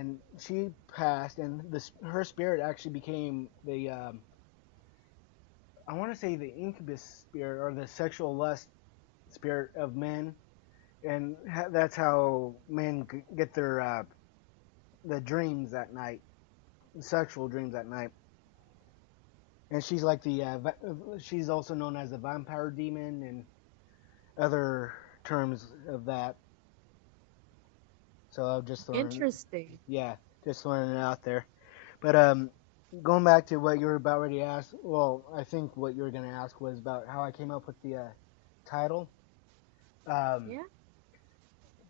and she passed, and her spirit actually became the I want to say the incubus spirit or the sexual lust spirit of men, and that's how men get their the dreams at night, sexual dreams at night. And she's like the she's also known as the vampire demon and other terms of that. So I'm just throwing, Interesting. yeah, just throwing it out there. But going back to what you were about ready to ask, well, I think what you were going to ask was about how I came up with the title. Um, Yeah.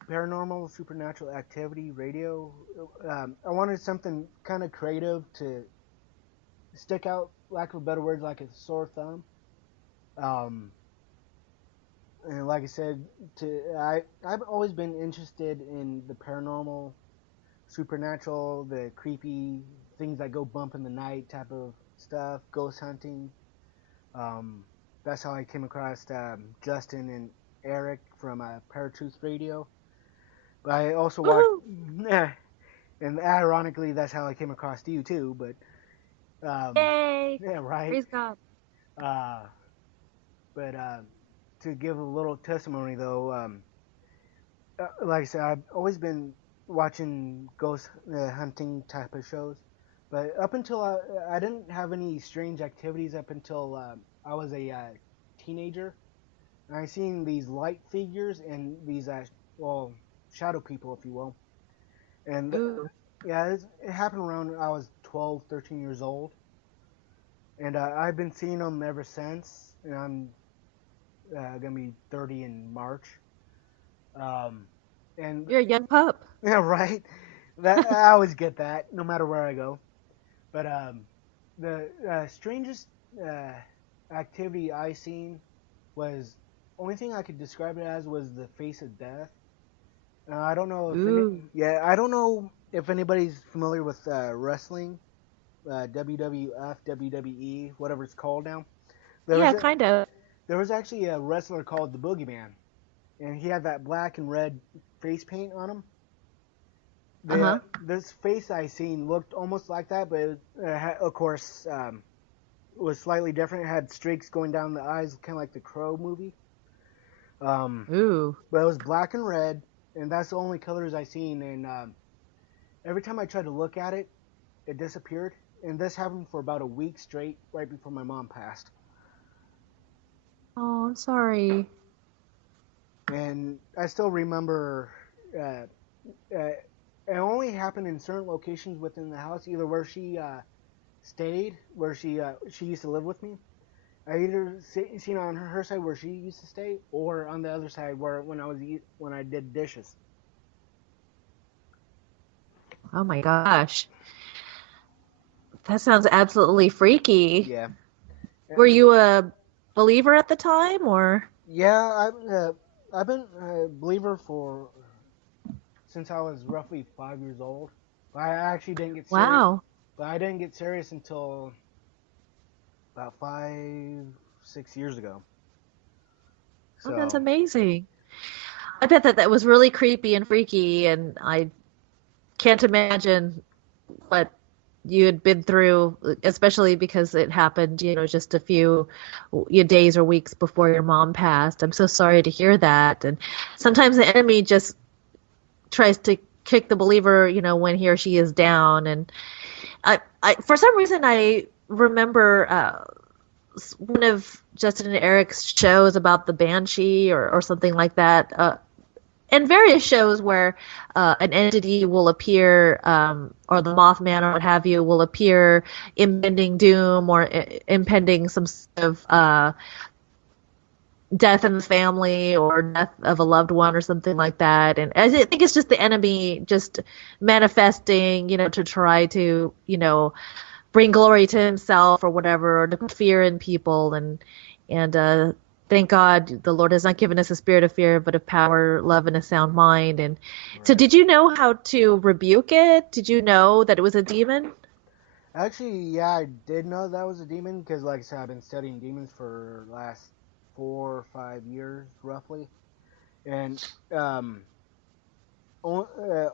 Paranormal Supernatural Activity Radio. I wanted something kind of creative to stick out, lack of a better word, like a sore thumb. Um, and like I said, I've always been interested in the paranormal, supernatural, the creepy things that go bump in the night type of stuff, ghost hunting. Um, that's how I came across Justin and Eric from Paratruth Radio. But I also watched, Woohoo! and ironically, that's how I came across you too. But Yay! yeah, right. Praise God. Uh, but to give a little testimony though, like I said, I've always been watching ghost hunting type of shows. But up until I didn't have any strange activities up until I was a teenager. And I seen these light figures and these well, shadow people, if you will. And Ooh. yeah, it happened around I was 12, 13 years old, and I've been seeing them ever since. And I'm gonna be 30 in March. Um, and You're a young pup. yeah, right. That I always get that, no matter where I go. But the strangest uh, activity I seen was only thing I could describe it as was the face of death. I don't know if Ooh. I don't know if anybody's familiar with wrestling, WWF, WWE, whatever it's called now. There was Yeah, a, kind of. there was actually a wrestler called the Boogeyman, and he had that black and red face paint on him. The Uh-huh. this face I seen looked almost like that, but of course was slightly different. It had streaks going down the eyes, kind of like the Crow movie. Um, Ooh. but it was black and red, and that's the only colors I seen. And every time I tried to look at it, it disappeared. And this happened for about a week straight, right before my mom passed. Oh, I'm sorry. And I still remember uh, uh, it only happened in certain locations within the house, either where she stayed, where she used to live with me. I either seen on her side where she used to stay, or on the other side where when I did dishes. Oh my gosh. That sounds absolutely freaky. Yeah, Were you a believer at the time or? yeah. I've been a believer for since I was roughly 5 years old. But I actually didn't get serious. Wow. But I didn't get serious until about 5, 6 years ago. Oh, that's So amazing. I bet that that was really creepy and freaky, and I can't imagine what you had been through, especially because it happened, just a few days or weeks before your mom passed. I'm so sorry to hear that. And sometimes the enemy just tries to kick the believer, when he or she is down. And for some reason, I remember one of Justin and Eric's shows about the banshee or something like that. And various shows where an entity will appear, or the Mothman or what have you will appear, impending doom or impending some sort of death in the family or death of a loved one or something like that. And I think it's just the enemy just manifesting, to try to, bring glory to himself or whatever, or to put fear in people. And thank God the Lord has not given us a spirit of fear, but of power, love, and a sound mind. And so, right. did you know how to rebuke it? Did you know that it was a demon? Actually, yeah, I did know that was a demon because, like I said, I've been studying demons for the last 4 or 5 years, roughly. And um, o-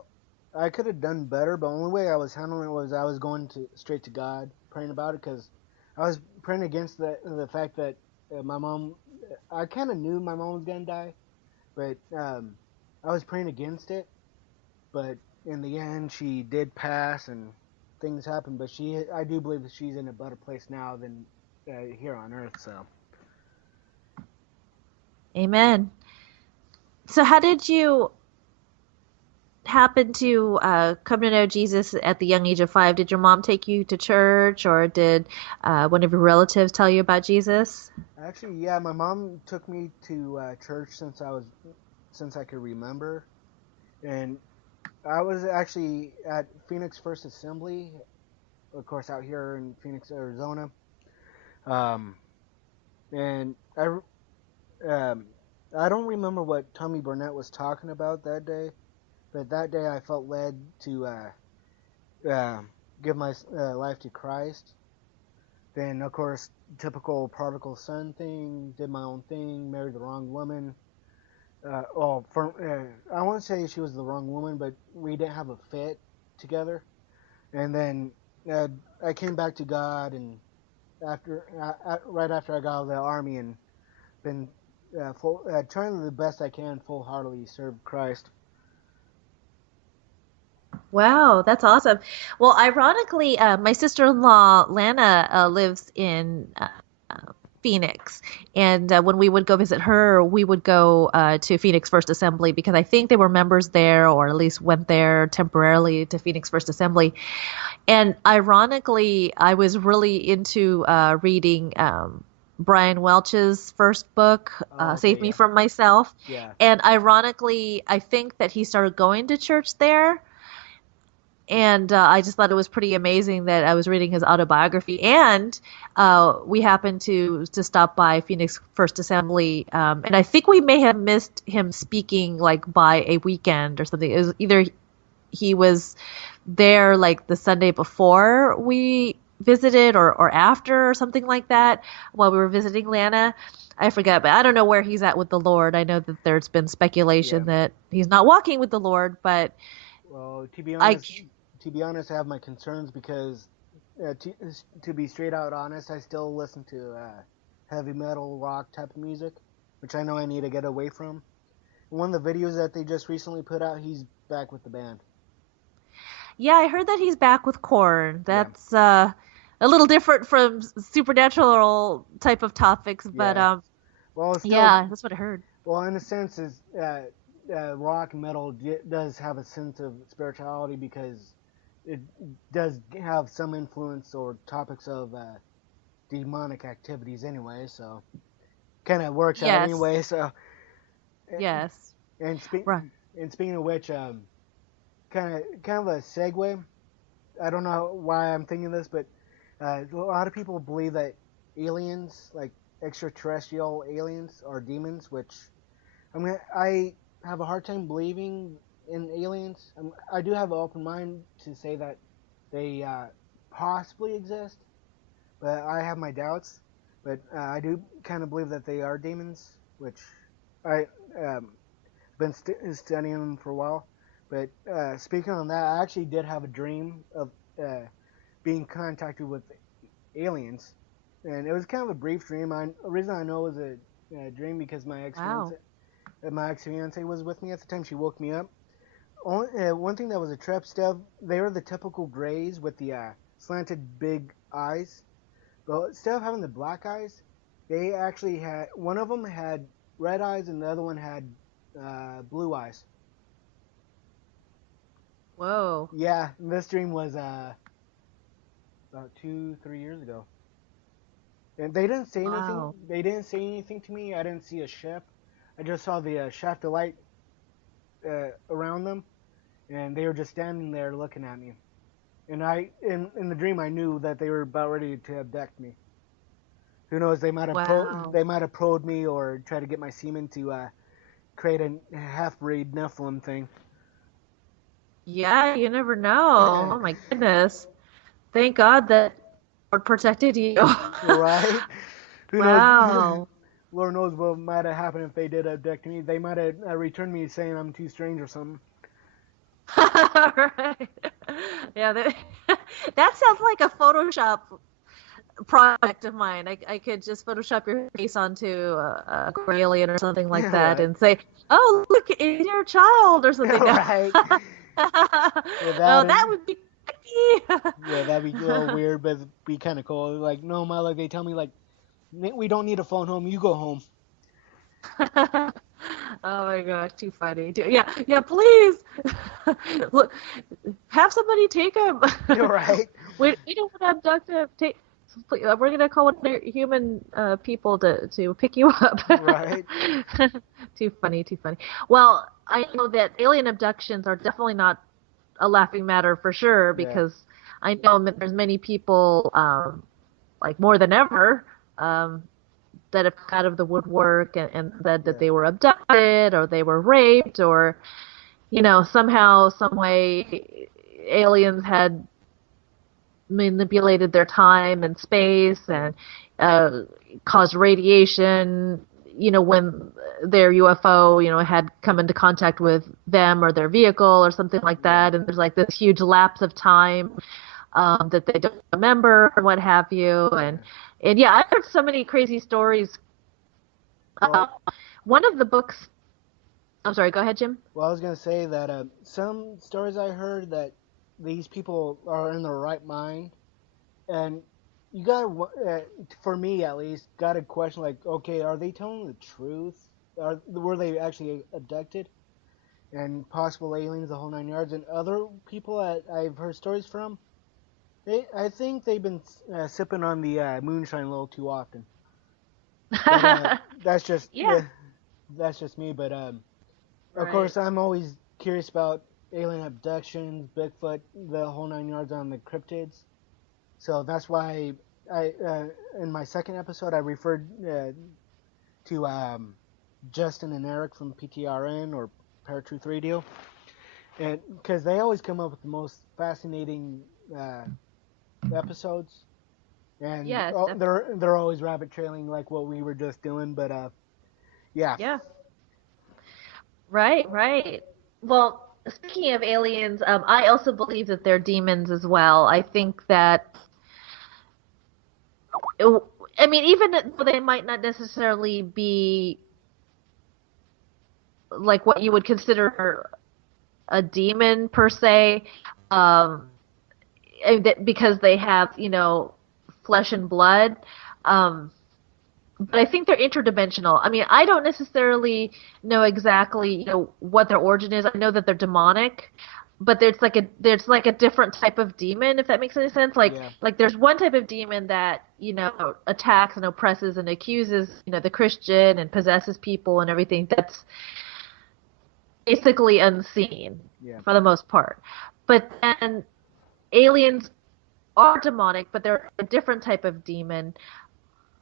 I could have done better, but the only way I was handling it was I was going to straight to God, praying about it, because I was praying against the fact that my mom. I kind of knew my mom was gonna die, but I was praying against it. But in the end, she did pass, and things happened. But I do believe that she's in a better place now than here on Earth. So Amen. So how did you happen to come to know Jesus at the young age of 5? Did your mom take you to church, or did one of your relatives tell you about Jesus? actually, yeah, my mom took me to church since I could remember, and I was actually at Phoenix First Assembly, of course, out here in Phoenix, Arizona. Um, and um, I don't remember what Tommy Burnett was talking about that day, but that day I felt led to uh, give my life to Christ. Then, of course, typical prodigal son thing, did my own thing, married the wrong woman. I won't say she was the wrong woman, but we didn't have a fit together. And then uh, I came back to God, and right after I got out of the army, and been trying the best I can, full heartedly serve Christ. Wow, that's awesome. Well, ironically, my sister-in-law Lana lives in Phoenix, and when we would go visit her, we would go to Phoenix First Assembly because I think they were members there, or at least went there temporarily to Phoenix First Assembly. And ironically, I was really into reading Brian Welch's first book, Oh, okay, Save Me yeah, from Myself. yeah, And ironically, I think that he started going to church there, and I just thought it was pretty amazing that I was reading his autobiography, and we happened to stop by Phoenix First Assembly, and I think we may have missed him speaking like by a weekend or something. It was either he was there like the Sunday before we visited, or after, or something like that, while we were visiting Lana. I forget, but I don't know where he's at with the Lord. I know that there's been yeah. speculation that he's not walking with the Lord, but Well, I to be honest, I have my concerns because, to be straight out honest, I still listen to heavy metal, rock type of music, which I know I need to get away from. One of the videos that they just recently put out, he's back with the band. Yeah, I heard that he's back with Korn. Yeah, That's a little different from supernatural type of topics, but yeah. Well, it's still, yeah, that's what I heard. well, in a sense, is rock and metal does have a sense of spirituality because it does have some influence or topics of demonic activities anyway. So kind of works out Yes, anyway. So yes, and speak right. and speaking of which, kind of a segue. I don't know why I'm thinking this, but a lot of people believe that aliens, like extraterrestrial aliens, are demons. Which I have a hard time believing in aliens. I do have an open mind to say that they possibly exist, but I have my doubts. But I do kind of believe that they are demons, which I been studying them for a while. But speaking on that, I actually did have a dream of being contacted with aliens, and it was kind of a brief dream. The reason I know it was a dream because Wow. my ex fiance was with me at the time. She woke me up. One thing that was a trip, Steph, they were the typical grays with the slanted big eyes. But instead of having the black eyes, they actually had one of them had red eyes and the other one had blue eyes. Whoa. Yeah, this dream was about 2, 3 years ago, and they didn't say anything. Wow. They didn't say anything to me. I didn't see a ship. I just saw the shaft of light around them, and they were just standing there looking at me. And in the dream, I knew that they were about ready to abduct me. Who knows? Wow. They might have probed me or tried to get my semen to create a half breed Nephilim thing. Yeah, you never know. Oh my goodness. Thank God that Lord protected you. Right? Who knows? Wow. Lord knows what might have happened if they did abduct me. They might have returned me saying I'm too strange or something. Right. Yeah, that sounds like a Photoshop project of mine. I could just Photoshop your face onto a gray alien or something like that Right. and say, "Oh, look, it's your child" or something. No. Right. Yeah, Oh, that that and would be creepy. yeah, that'd be a little weird, but it'd be kind of cool. Like, no, my like they tell me like we don't need a phone home. You go home. Oh my gosh, too funny. Yeah, yeah, please. Look, have somebody take him. Right. We don't want to abduct him. We're gonna call one of your human people to pick you up. Right. Too funny, too funny. Well, I know that alien abductions are definitely not a laughing matter for sure Yeah. because I know there's many people, like more than ever, that have come out of the woodwork and said that Yeah. they were abducted or they were raped or, somehow, some way aliens had manipulated their time and space Yeah. and uh, caused radiation, when their UFO, had come into contact with them or their vehicle or something like Yeah. that. And there's like this huge lapse of time that they don't remember or what have you. Yeah. And yeah, I've heard so many crazy stories. Uh, Well, one of the books, I'm sorry, go ahead, Jim. I was gonna say that some stories I heard that these people are in their right mind, and you got for me at least, got to question like, okay, are they telling the truth? Were they actually abducted and possible aliens, the whole 9 yards? And other people that I've heard stories from, I think they've been sipping on the moonshine a little too often. But that's just Yeah, that's just me. But of right. course, I'm always curious about alien abductions, Bigfoot, the whole 9 yards on the cryptids. So that's why I in my second episode I referred to Justin and Eric from PTRN or Paratruth Radio, and because they always come up with the most fascinating uh, episodes, and Yes, they're always rabbit trailing like what we were just doing. But yeah, yeah. Right, right. Well, speaking of aliens, I also believe that they're demons as well. I think that, I mean, even though they might not necessarily be like what you would consider a demon per se, um, because they have, flesh and blood. Um, but I think they're interdimensional. I mean, I don't necessarily know exactly, what their origin is. I know that they're demonic, but there's like a different type of demon, if that makes any sense. Like yeah, like there's one type of demon that, attacks and oppresses and accuses, the Christian and possesses people and everything. That's basically unseen yeah, for the most part. But then aliens are demonic, but they're a different type of demon.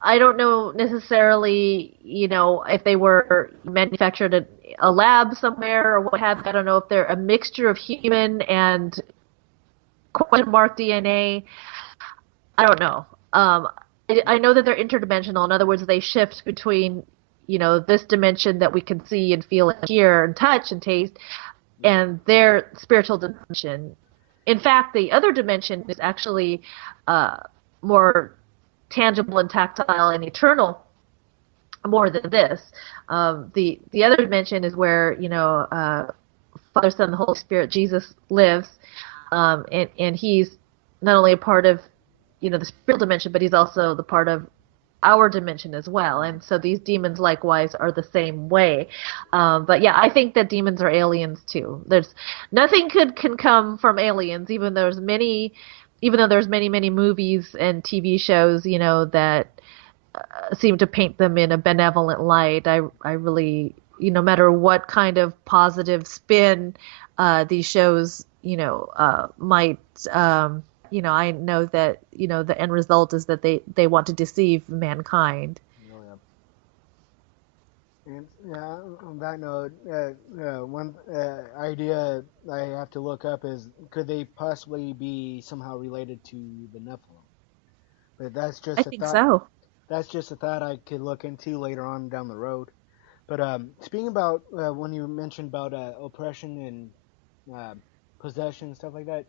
I don't know necessarily, if they were manufactured in a lab somewhere or what have you. I don't know if they're a mixture of human and question mark DNA. I don't know. I know that they're interdimensional. In other words, they shift between, this dimension that we can see and feel and hear and touch and taste yeah, and their spiritual dimension. In fact, the other dimension is actually uh, more tangible and tactile and eternal more than this. The other dimension is where Father, Son, the Holy Spirit, Jesus lives, and he's not only a part of the spiritual dimension, but he's also the part of our dimension as well. yeah, And so these demons likewise are the same way. But yeah, I think that demons are aliens too. There's nothing can come from aliens, even though there's many movies and TV shows, that seem to paint them in a benevolent light. I really, no matter what kind of positive spin these shows, might, I know that, the end result is that they want to deceive mankind. oh, yeah. And yeah, on that note, one idea I have to look up is could they possibly be somehow related to the Nephilim? But that's I just a think thought. so. That's just a thought I could look into later on down the road. But speaking about when you mentioned about oppression and possession, stuff like that.